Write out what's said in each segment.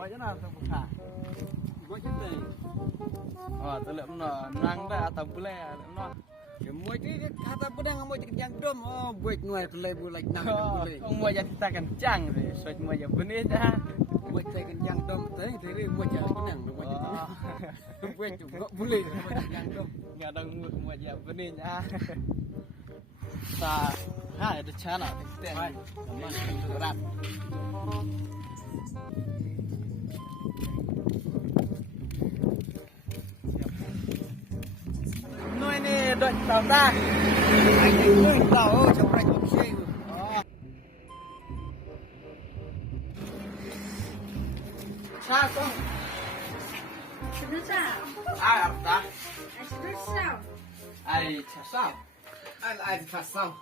Mọi chỗ nào tao buka. Mọi chỗ này. Tao lượm nó nang dah atau boleh lượm nó. Mọi cái kata pedang mọi cái yang dom buat nuai pelai bulai nang boleh. Ông mua jadi kita kencang sih, soalnya mua jadi benih dah. Buat saya yang dom tadi dari buat jadi pedang buat jadi. Buat juga boleh yang dom. Nggak ada mua jadi benih dah. Ta, ada cana kita. Teman berat. Noi ni dot tao ta. Ai ni tahu sampai buat saya. Sao con? Sudah sah. Ai ập ta? Sudah sah. Ai chả sao? Ai kasau.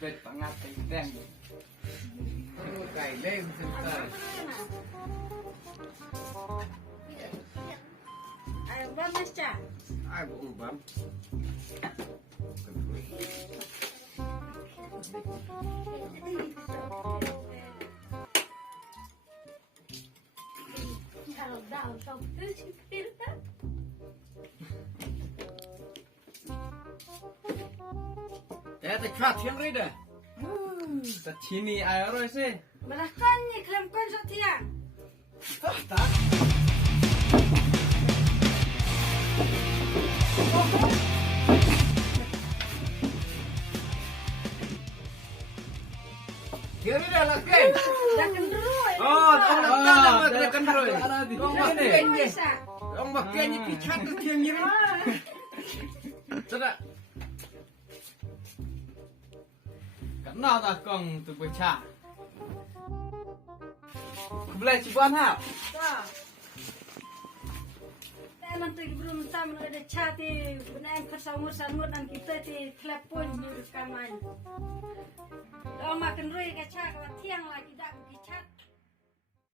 Về pangat đen. Cài lên sebentar. Ayo bamas cah. Ai buông bám. Kalau dah kau tercipir tak? Thế khát thiên rồi đấy. Sa chini ai rồi sih? Melahkan ni kelam kon sotiang. Tak. Kira dah lah kan? Dah kendroi. Dah kendroi. Bisa. Ông bạc kia như cái chát cái thiên như thế. Thật ạ. Kenal tak kong tu baca? Boleh cipuan ha? Tak. Nanti belum tam ada cati benar kesamur samur dan kita di telepon nyuruh kamai. Kalau makan rui kaca kalau tiang lagi tak pergi cat.